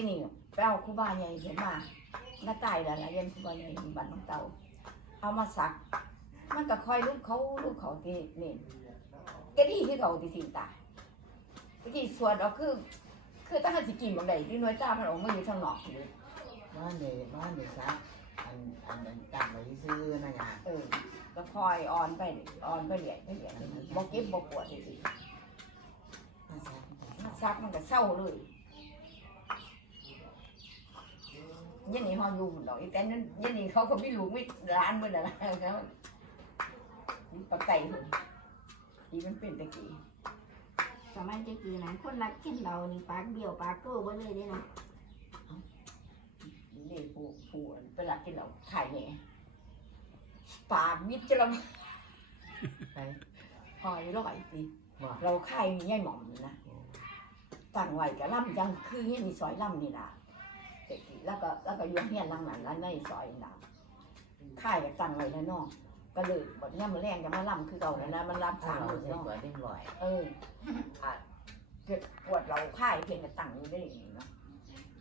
ที่นี่ไปเอาครูบาใหญ่เห็นมาหน้าตายแล้วนะเรียนครูบาใหญ่บ้านน้องเตาเอามาสัก มันก็คอยลูกเขาลูกเขาที่นี่ก็ดีที่เขาที่สิตายที่สวดเอาคือ คือตั้งแต่สิกินบางใดที่น้อยจ้ามันออกมาอยู่ทางนอกเลยบ้านนี่บ้านนี่ซักอันอันนั้นตั้งไว้ซื้อนะยาเออก็คอยอ่อนไปอ่อนไปเรื่อยไปเรื่อยบ่เก็บบ่ปวดเลยสิมาซักมันซักมันก็เศร้าเลย ยันนี่ฮอนอยู่หมดอกแต่นั้นยันนี่เขาก็ไม่รู้ไม่ร้านเมื่อไหร่แล้วปลาไก่หุ่นอีมันเป็นตะกี้สมัยเจ๊กีนั้นคนรักกินเรานี่ปากเบี้ยวปากโก้บ่เลยเด้เนาะนี่ผู้ผู้เป็นหลักที่เราขายเนี่ยปากมิดจะเราไปหอยร้อยสิเราขายง่ายหม่อมนะตั้งไว้กับล่ำยังคือเงี้ยมีซอยล่ำนี่นะ แล้วก็แล้วก็อยุ่งเฮียนหลังนั้นแล้วในซอยนะขายกับตั้งไว้แล้วเนาะก็เลยบดเนี้ยมันแรงจะมาล่ำคือเก่าแล้วนะมันล่ำถ้าสามเราหมื่นเนาะกว่าได้บ่อยเอออะเกิดขวดเราค่ายเพียงแต่ตั้งอยู่ได้อย่างนี้เนาะ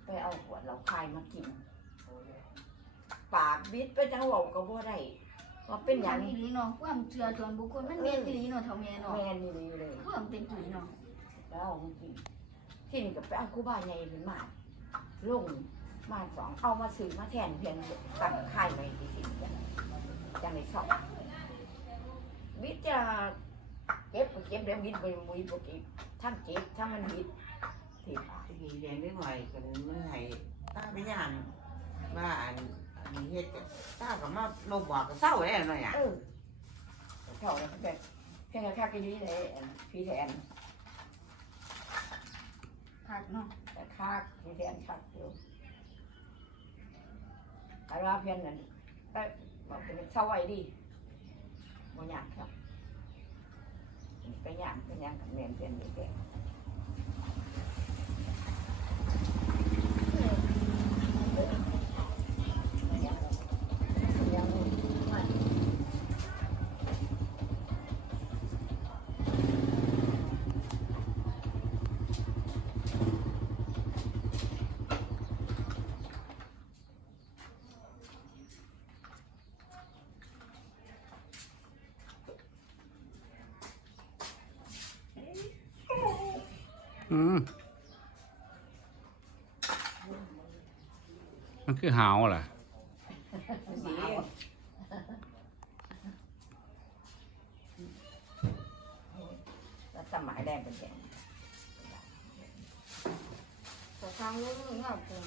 ไปเอาขวดเราค่ายมากิน ปากบิดไปจังหวะก็บ่ได้ว่าเป็นอย่างอีหลีเนาะความเชื่อส่วนบุคคลมันแม่นอีหลีเนาะเท่าแม่เนาะแมนนี่เลยความเป็นจริงเนาะแล้วเอามากินที่นี่ก็ไปเอาครูบาใหญ่เป็นมาลง มาสองเอามาซื้อมาแทนเพียงตั้งค่ายใหม่ที่สิจังจังในสองบิดจะเก็บเก็บแล้วบิดไปมุยปกติทั้งเก็บทั้งมันบิดที่ปากมีแดงได้บ่อยกันมันให้ตาไปย่านว่าอันอันนี้เฮ็ดกับตากับมาลบบอกกับเศร้าแล้วเนาะยาเออเขาเนี่ยเขาแบบเพียงแค่แค่กินนี้เลยพี่แทนคักเนาะแต่ค่าพี่แทนคักอยู่ แต่ว่าเพียนนั่นแต่บอกเป็นเช่าไว้ดีบ่อยากครับไปย่างไปย่างกับเมียนเพียนนี่แกยัง อืมมันคือหาวล่ะสีแล้วสมัยแดงเป็นแดงต่อทางลงเงาเกิน